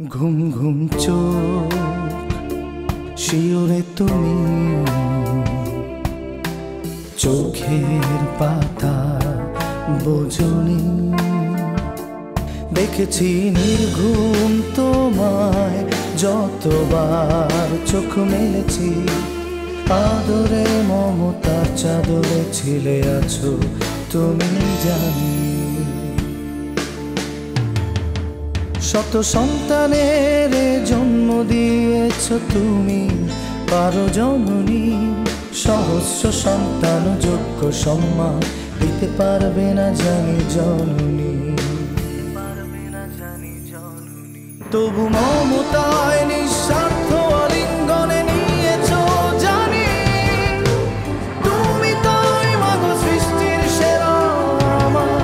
ঘুম ঘুম চোখ শিওরে তুমি চোখের পাতা বোঝনি দেখেছি নির্ঘুম তোমায় যতবার চোখ মেলেছি আদরে মমতার চাদরে ছিলে আছো তুমি জানি শত সন্তানের জন্ম দিয়েছ তুমি পারো জননী সহস্র সন্তান যোগ্য সম্মান দিতে পারবে না জানি জননী তবু মমতায় নিঃস্বার্থ আলিঙ্গনে নিয়েছ জানি তুমি তাই মাগো সৃষ্টির সেরা আমার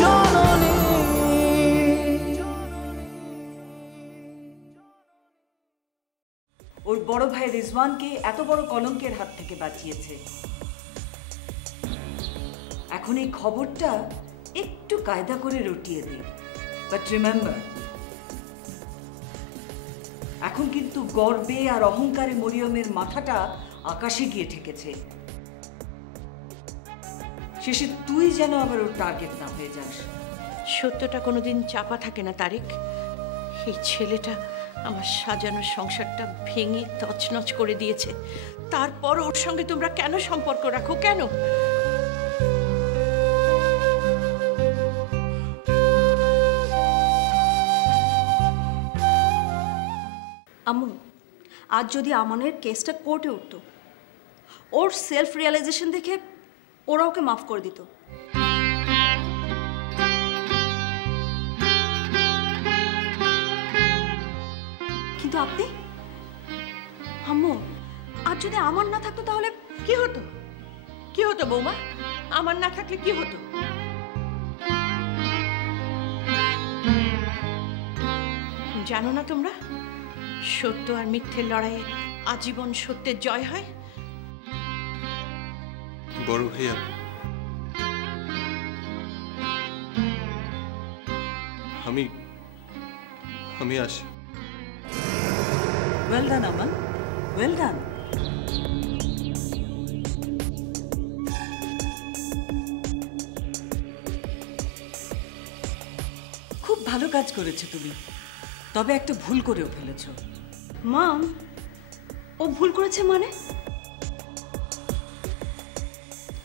জননী ওর বড় ভাই রিজওয়ানকে এত বড় কলঙ্কের হাত থেকে বাঁচিয়েছে এখন এই খবরটা একটু কায়দা করে রটিয়ে দে বাট রিমেম্বার এখন কিন্তু গর্বে আর অহংকারে মরিয়মের মাথাটা আকাশে গিয়ে ঠেকেছে শেষে তুই যেন আবার ওর টার্গেট না হয়ে যাস সত্যটা কোনোদিন চাপা থাকে না তারিক এই ছেলেটা আমার সাজানো সংসারটা ভেঙে তছনছ করে দিয়েছে তারপর ওর সঙ্গে তোমরা কেন সম্পর্ক রাখো কেন আম্মু আজ যদি আমানের কেসটা কোর্টে উঠতো ওর সেলফ রিয়েলাইজেশন দেখে ওরা ওকে মাফ করে দিত কিন্তু আপনি আম্মু আজ যদি আমার না থাকতো তাহলে কি হতো কি হতো বৌমা আমার না থাকলে কি হতো জানো না তোমরা সত্য আর মিথ্যের লড়াইয়ে আজীবন সত্যের জয় হয় বড় ভাইয়া আমি আসি ওয়েল ডান আমান ওয়েল ডান খুব ভালো কাজ করেছো তুমি তবে একটা ভুল করেও ফেলেছো মাম ও ভুল করেছে মানে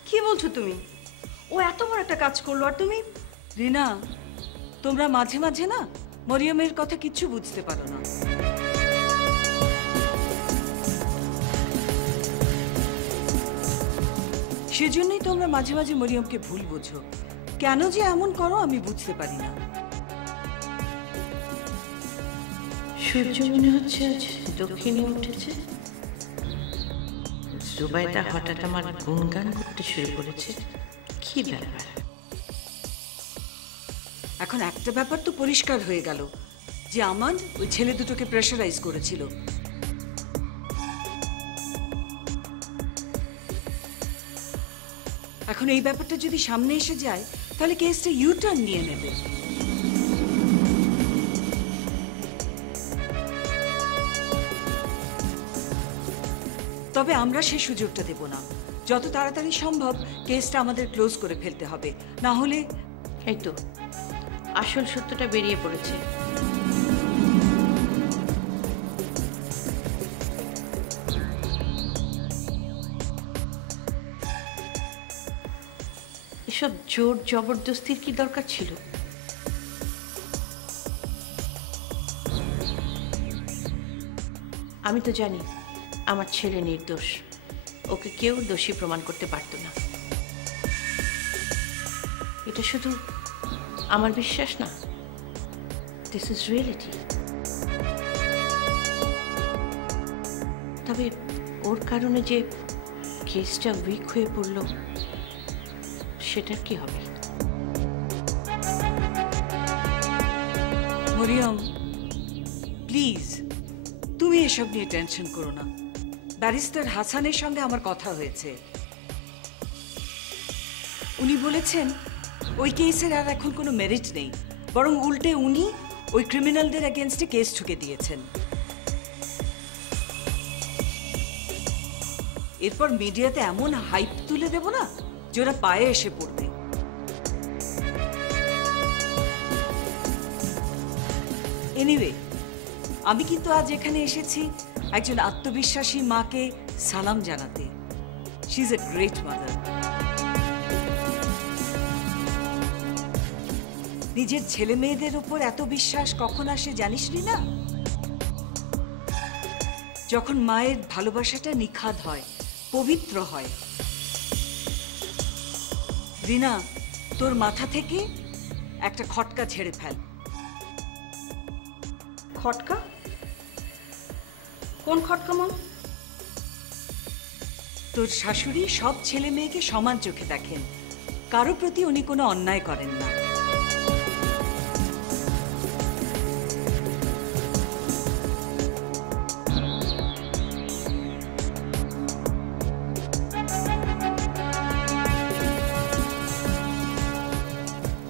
কি বলছো তুমি ও এত বড় একটা কাজ করলো আর তুমি রিনা তোমরা মাঝে মাঝে না মরিয়মের কথা কিচ্ছু বুঝতে পারো না সেজন্যই তোমরা মাঝে মাঝে মরিয়মকে ভুল বোঝো কেন যে এমন করো আমি বুঝতে পারি না সূর্য মনে হচ্ছে আজ দক্ষিণে উঠেছে জুবাইদা হঠাৎ আমার গুণগান করতে শুরু করেছে কি ব্যাপার এখন একটা ব্যাপার তো পরিষ্কার হয়ে গেল যে আমান ওই ছেলে দুটোকে প্রেশারাইজ করেছিল এখন এই ব্যাপারটা যদি সামনে এসে যায় তাহলে কেসটা ইউটার্ন নিয়ে নেবে তবে আমরা সেই সুযোগটা দেব না যত তাড়াতাড়ি সম্ভব কেসটা আমাদের ক্লোজ করে ফেলতে হবে না হলে এই তো আসল সত্যটা বেরিয়ে পড়েছে এসব জোর জবরদস্তির কি দরকার ছিল আমি তো জানি আমার ছেলে নির্দোষ ওকে কেউ দোষী প্রমাণ করতে পারত না এটা শুধু আমার বিশ্বাস না দিস ইজ রিয়েলিটি তবে ওর কারণে যে কেসটা উইক হয়ে পড়ল সেটার কি হবে মরিয়ম প্লিজ তুমি এসব নিয়ে টেনশন করো না ব্যারিস্টার হাসানের সঙ্গে আমার কথা হয়েছে উনি বলেছেন ওই কেসের আর এখন কোনো মেরিট নেই, বরং উল্টে উনি ওই ক্রিমিনালদের এগেনস্টে কেস ঠুকে দিয়েছেন। এরপর মিডিয়াতে এমন হাইপ তুলে দেব না যে ওরা পায়ে এসে পড়বে। এনিওয়ে, আমি কিন্তু আজ এখানে এসেছি একজন আত্মবিশ্বাসী মাকে সালাম জানাতে। She is a great mother. নিজের ছেলে মেয়েদের উপর এত বিশ্বাস কখন আসে জানিস না? যখন মায়ের ভালোবাসাটা নিখাদ হয়, পবিত্র হয়। রিনা, তোর মাথা থেকে একটা খটকা ঝেড়ে ফেল। খটকা? কোন খটকা মম? তোর শাশুড়ি সব ছেলে মেয়েকে সমান চোখে দেখেন, কারো প্রতি উনি কোনো অন্যায় করেন না।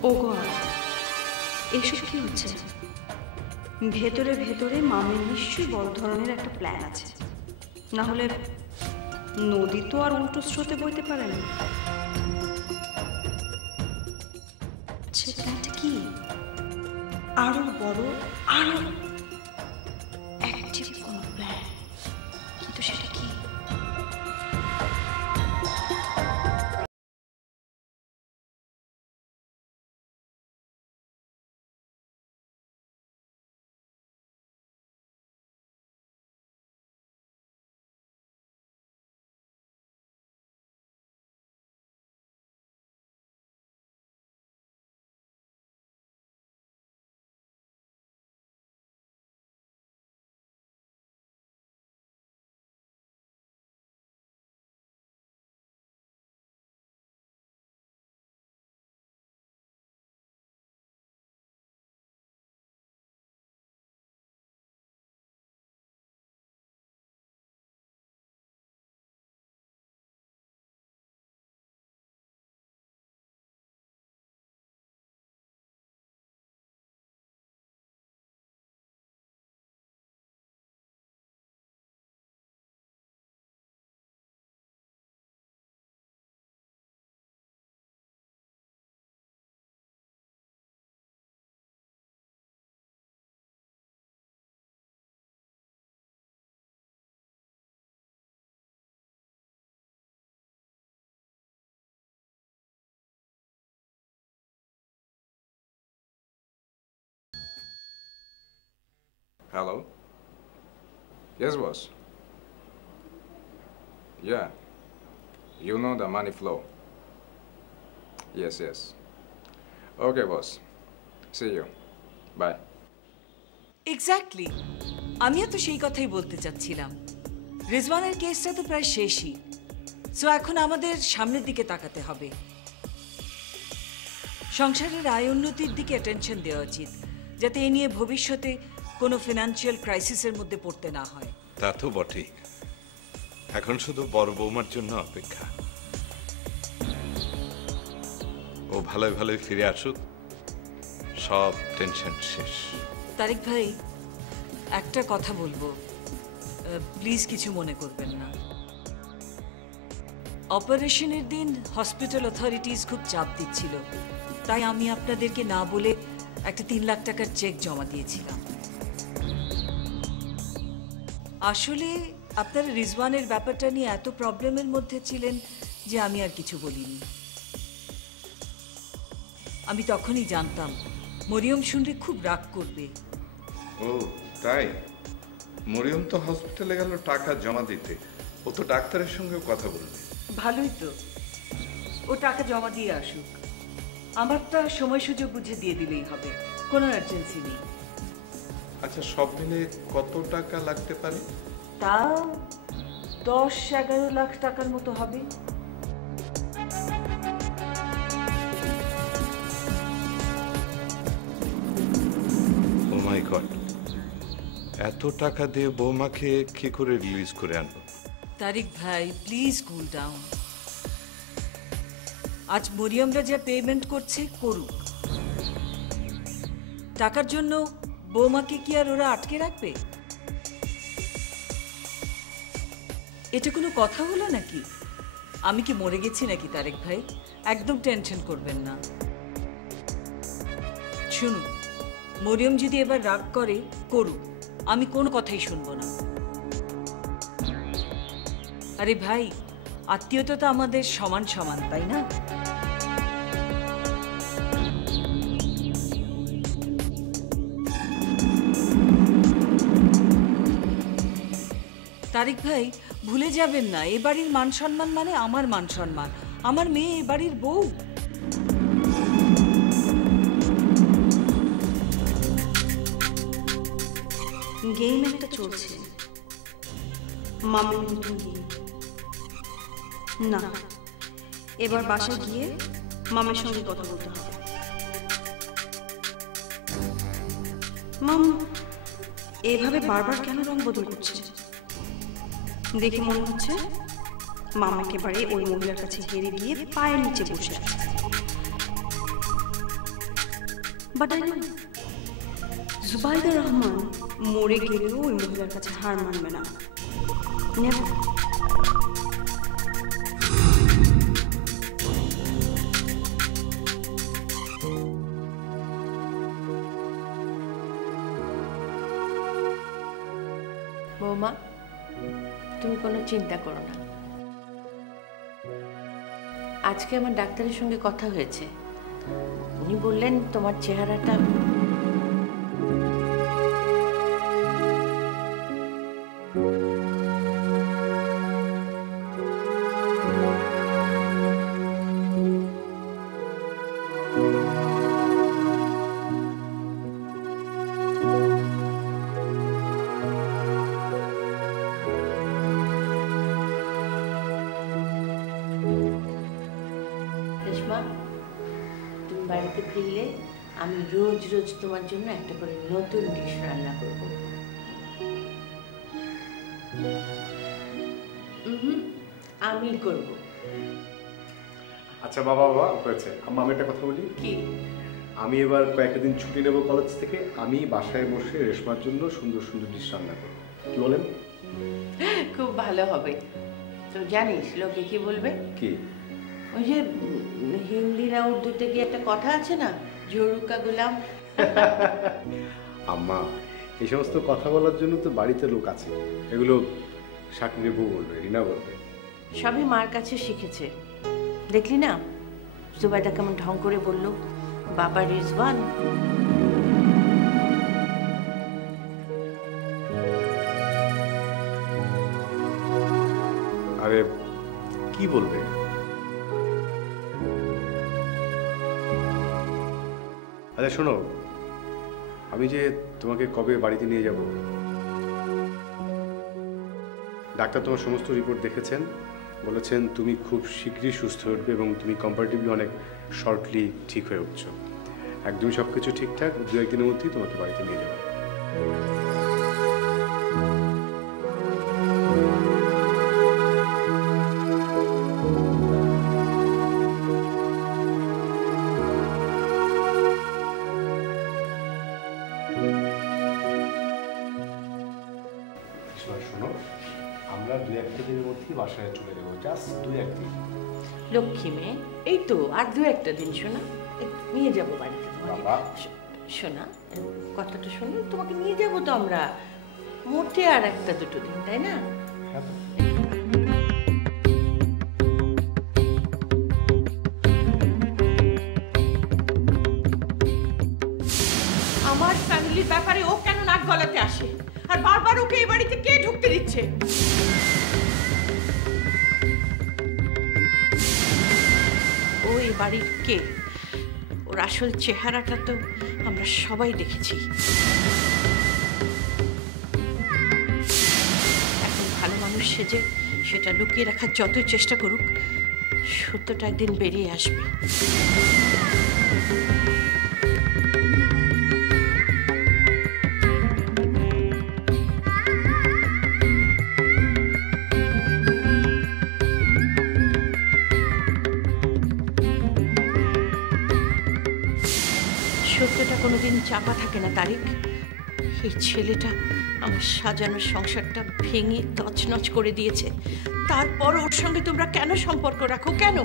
ও গড, এসব কি হচ্ছে? ভেতরে ভেতরে মামের নিশ্চয়ই বড় ধরনের একটা প্ল্যান আছে, না হলে নদী তো আর উল্টো স্রোতে বইতে পারে না। সে প্ল্যানটা কি? আরো বড়, আরো অ্যাক্টিভ কোনো প্ল্যান, কিন্তু সেটা কি? Hello? Yes, boss. Yeah. You know the money flow. Yes, yes. Okay, boss. See you. Bye. Exactly, আমিও তো সেই কথাই বলতে চাচ্ছিলাম। রিজওয়ানের কেসটা তো প্রায় শেষই, সো এখন আমাদের সামনের দিকে তাকাতে হবে। সংসারের আয় উন্নতির দিকে অ্যাটেনশন দেওয়া উচিত, যাতে এ নিয়ে ভবিষ্যতে কোনো ফিনান্সিয়াল ক্রাইসিসের মধ্যে পড়তে না হয়। তা তো বটেই। এখন শুধু বড় বৌমার জন্য অপেক্ষা। ও ভালোই ভালোই ফিরে আসুক, সব টেনশন শেষ। তারেক ভাই, একটা কথা বলবো, প্লিজ কিছু মনে করবেন না। অপারেশনের দিন হসপিটাল অথরিটিস খুব চাপ দিচ্ছিল, তাই আমি আপনাদেরকে না বলে একটা 3 লাখ টাকার চেক জমা দিয়েছিলাম। আসলে আপনারা রিজওয়ানের ব্যাপারটা নিয়ে এত প্রবলেমের মধ্যে ছিলেন যে আমি আর কিছু বলিনি। আমি তখনই জানতাম মরিয়ম শুনলে খুব রাগ করবে। ও তাই? মরিয়ম তো হসপিটালে গেল টাকা জমা দিতে, ও তো ডাক্তারের সঙ্গেও কথা বলবে। ভালোই তো, ও টাকা জমা দিয়ে আসুক, আমারটা সময় সুযোগ বুঝে দিয়ে দিলেই হবে, কোনো আর্জেন্সি নেই। আচ্ছা, সব মিলে কত টাকা লাগতে পারে? তা 10-11 লাখ টাকার মতো হবে। ও মাই গড, এত টাকা দিয়ে বৌমাকে কি করে রিলিজ করে আনবো? তারিক ভাই, প্লিজ কুল ডাউন। আজ মরিয়মরা যা পেমেন্ট করছে করুক। টাকার জন্য বৌমাকে কি আর ওরা আটকে রাখবে? এটা কোনো কথা হলো নাকি? আমি কি মরে গেছি নাকি তারেক ভাই? একদম টেনশন করবেন না। শুনুন, মরিয়ম যদি এবার রাগ করে করুক, আমি কোনো কথাই শুনবো না। আরে ভাই, আত্মীয়তা তো আমাদের সমান সমান, তাই না? তারিক ভাই, ভুলে যাবেন না, এ বাড়ির মান সম্মান মানে আমার মান সম্মান। আমার মেয়ে এ বাড়ির বউ। গেম একটা চলছে, মামির নতুন গেম। না, এবার বাসায় গিয়ে মামের সঙ্গে কথা বলতে হবে। মাম এভাবে বারবার কেন রং বদল করছে? দেখে মনে হচ্ছে মাম একেবারে ওই মহিলার কাছে হেরে গিয়ে পায়ের নিচে বসে আছে। But I know Zubaida Rahman মরে গেলেও ওই মহিলার কাছে হার মানবে না। নেভার। বৌমা, তুমি কোনো চিন্তা করো না। আজকে আমার ডাক্তারের সঙ্গে কথা হয়েছে। উনি বললেন তোমার চেহারাটা তুমি বাড়িতে ফিরলে আমি রোজ রোজ তোমার জন্য একটা করে নতুন ডিশ রান্না করব। আমি করব। আচ্ছা বাবা বাবা হয়েছে। আমি একটা কথা বলি কি? আমি এবার কয়েকটা দিন ছুটি নেব কলেজ থেকে। আমি বাসায় বসে রেশমার জন্য সুন্দর সুন্দর ডিশ রান্না করব। কি বলেন? খুব ভালো হবে। তো জানিস লোকে কি বলবে? কি? ওই যে হিন্দি না উর্দুতে কি একটা কথা আছে না, জরুকা গুলাম। আম্মা, এই সমস্ত কথা বলার জন্য তো বাড়িতে লোক আছে। এগুলো শাকিরের বউ বলবে, রিনা বলবে। সবই মার কাছে শিখেছে। দেখলি না জুবাইদা কেমন ঢং করে বলল, বাবা রিজওয়ান। আরে কি বলবে? আচ্ছা শোনো, আমি যে তোমাকে কবে বাড়িতে নিয়ে যাব, ডাক্তার তোমার সমস্ত রিপোর্ট দেখেছেন, বলেছেন তুমি খুব শীঘ্রই সুস্থ হয়ে উঠবে এবং তুমি কম্পারেটিভলি অনেক শর্টলি ঠিক হয়ে উঠছো। একদমই সব কিছু ঠিকঠাক, 2-1 দিনের মধ্যেই তোমাকে বাড়িতে নিয়ে যাবো। শোনো, আমরা 2-1 দিনের মধ্যেই বাসায় চলে যাবো, জাস্ট 2-1 দিন। লক্ষ্মী মেয়ে, এই তো আর 2-1 দিন। শোনা, নিয়ে যাবো বাড়িতে। শোনা, কথাটা শোনো, তোমাকে নিয়ে যাবো তো আমরা, মোটে আর 1-2 দিন, তাই না? আমার ফ্যামিলির ব্যাপারে ও কেন নাক গলাতে আসে, আর বারবার ওকে এই বাড়িতে কে ঢুকতে দিচ্ছে? ও এই বাড়ির কে? ওর আসল চেহারাটা তো আমরা সবাই দেখেছি। এখন ভালো মানুষ সেজে সেটা লুকিয়ে রাখার যতই চেষ্টা করুক, সত্যটা একদিন বেরিয়ে আসবে। সত্যটা কোনোদিন চাপা থাকে না তারিক। এই ছেলেটা আমার সাজানো সংসারটা ভেঙে তছনছ করে দিয়েছে, তারপর ওর সঙ্গে তোমরা কেন সম্পর্ক রাখো? কেন?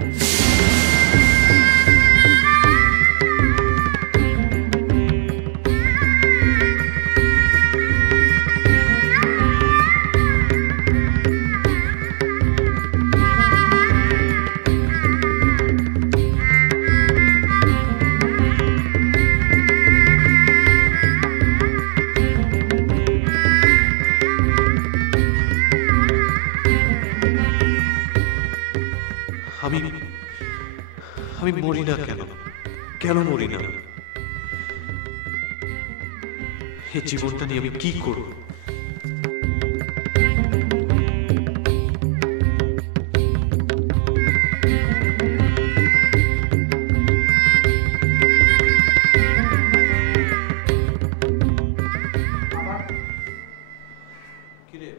আমি মরি না কেন? কেন মরি না? এই জীবনটা নিয়ে আমি কি করব? কিরে,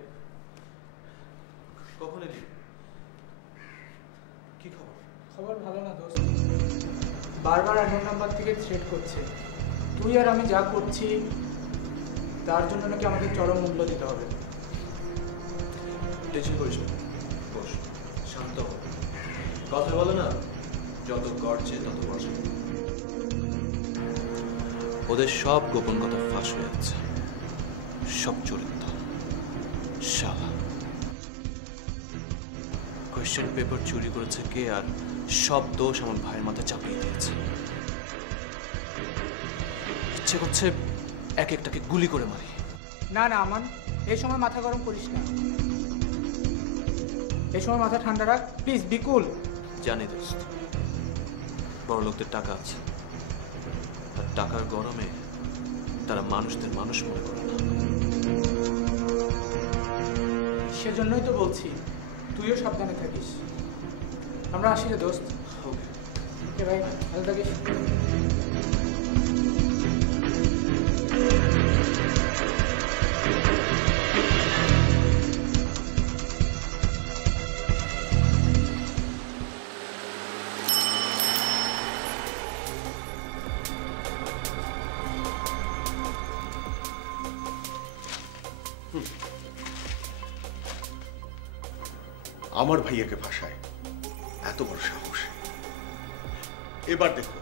কখন এলি? কি খবর? খবর ভালো না দোস্ত, বারবার অন্য নাম্বার থেকে থ্রেট করছে। তুই আর আমি যা করছি তার জন্য নাকি আমাদের চরম মূল্য দিতে হবে। টেনশন করিস না, বস, শান্ত হ। কথা বলে না, যত গড়ছে তত বসে। ওদের সব গোপন কথা ফাঁস হয়ে যাচ্ছে, সব চরিত্র শালা। কোয়েশ্চেন পেপার চুরি করেছে কে, আর সব দোষ আমার ভাইয়ের মাথায় চাপিয়ে দিয়েছে। ইচ্ছে করছে এক একটাকে গুলি করে মারি। না না আমান, এই সময় মাথা গরম করিস না, এই সময় মাথা ঠান্ডা রাখ প্লিজ, বি কুল। জানি দোস্ত, বড় লোকদের টাকা আছে, আর টাকার গরমে তারা মানুষদের মানুষ মনে করে না। সেজন্যই তো বলছি তুইও সাবধানে থাকিস। আমরা আসি রে দোস্ত। ওকে ভাই, ভালো থাকিস। আমার ভাইয়াকে ভাষায় এত বড় সাহস! এবার দেখো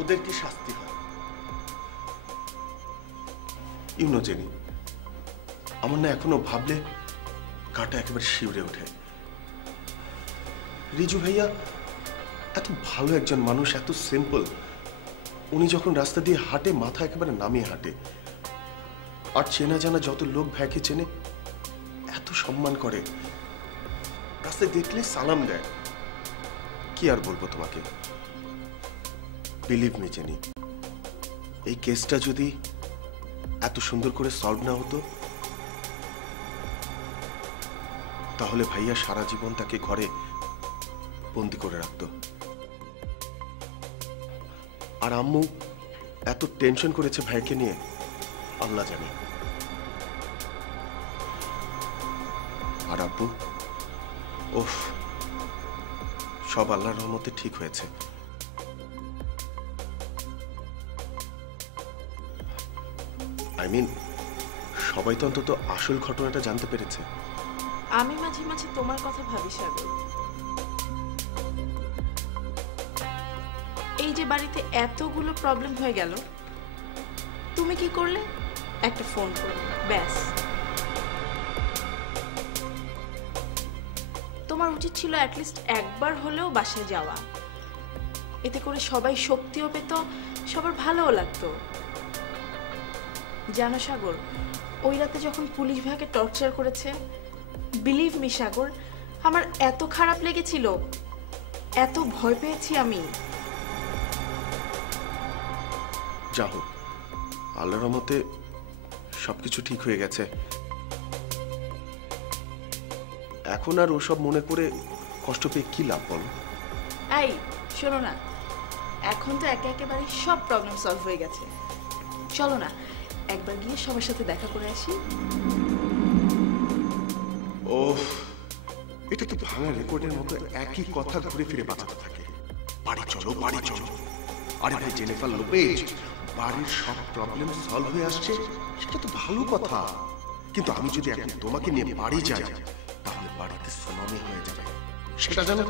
ওদের কি শাস্তি হয়। ইউনো জেনি, আমার না এখনো ভাবলে কাটা একেবারে শিউরে ওঠে। রিজু ভাইয়া এত ভালো একজন মানুষ, এত সিম্পল। উনি যখন রাস্তা দিয়ে হাঁটে মাথা একেবারে নামিয়ে হাঁটে, আর চেনা জানা যত লোক ভাইকে চেনে এত সম্মান করে, রাস্তায় দেখলে সালাম দেয়। কি আর বলবো তোমাকে। বিলিভ মি জেনি, এই কেসটা যদি এত সুন্দর করে সলভ না হতো তাহলে ভাইয়া সারা জীবন তাকে ঘরে বন্দি করে রাখতো। আর আম্মু এত টেনশন করেছে ভাইকে নিয়ে, আল্লাহ জানে। আর আব্বু, ওফ, সব আল্লাহর রহমতে ঠিক হয়েছে। আই মিন, সবাই তো অন্তত আসল ঘটনাটা জানতে পেরেছে। আমি মাঝে মাঝে তোমার কথা ভাবি সাগর। এই যে বাড়িতে এতগুলো প্রবলেম হয়ে গেল, তুমি কি করলে? একটা ফোন করলে, ব্যাস। তোমার উচিত ছিল অ্যাটলিস্ট একবার হলেও বাসায় যাওয়া। এতে করে সবাই শক্তিও পেত, সবার ভালোও লাগতো। জানো সাগর, ওই রাতে যখন পুলিশ ভাইকে টর্চার করেছে, বিলিভ মি সাগর, আমার এত খারাপ লেগেছিল, এত ভয় পেয়েছি আমি। যা হোক, আল্লাহর রহমতে সবকিছু ঠিক হয়ে গেছে। এখন আর ওসব মনে করে কষ্ট পেয়ে কি লাভ বলো? এই শোনো না, এখন তো একে একেবারে সব প্রবলেম সলভ হয়ে গেছে। চলো না একবার গিয়ে সবার সাথে দেখা করে আসি। ওহ, এটা তো ভাঙা রেকর্ডের মতো একই কথা ঘুরে ফিরে বাঁচাতে থাকে। বাড়ি চলো, বাড়ি চলো। আরে ভাই, জেনিফার লোপেজ বাড়ির সব প্রবলেম সলভ হয়ে আসছে, সেটা তো ভালো কথা। কিন্তু আমি যদি এখন তোমাকে নিয়ে বাড়ি যাই, তাহলে বাড়িতে সুনামি হয়ে যাবে, সেটা জানো?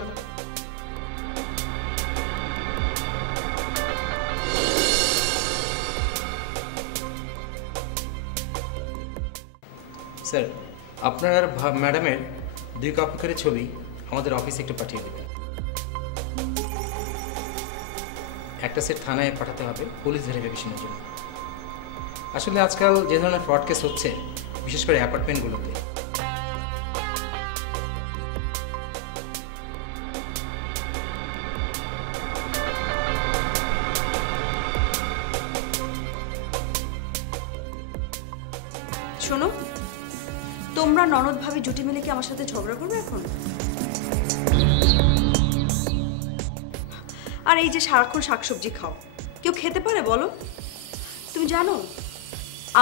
স্যার, আপনার আর ম্যাডামের 2 কপি করে ছবি আমাদের অফিসে একটু পাঠিয়ে দেবেন। একটা সেট থানায় পাঠাতে হবে পুলিশ ভেরিফিকেশনের জন্য। আসলে আজকাল যে ধরনের ফ্রড কেস হচ্ছে, বিশেষ করে অ্যাপার্টমেন্টগুলোতে, শোনো, তোমরা ননদ ভাবে জুটি মিলে কি আমার সাথে ঝগড়া করবে এখন? আর এই যে সারাক্ষণ শাকসবজি খাও, কেউ খেতে পারে বলো? তুমি জানো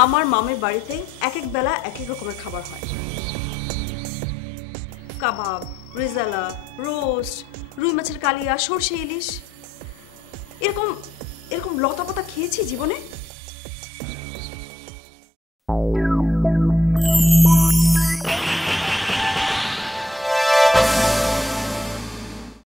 আমার মামের বাড়িতে এক এক বেলা এক এক রকমের খাবার হয়। কাবাব, রেজালা, রোস্ট, রুই মাছের কালিয়া, সর্ষে ইলিশ, এরকম এরকম লতা পাতা খেয়েছি জীবনে।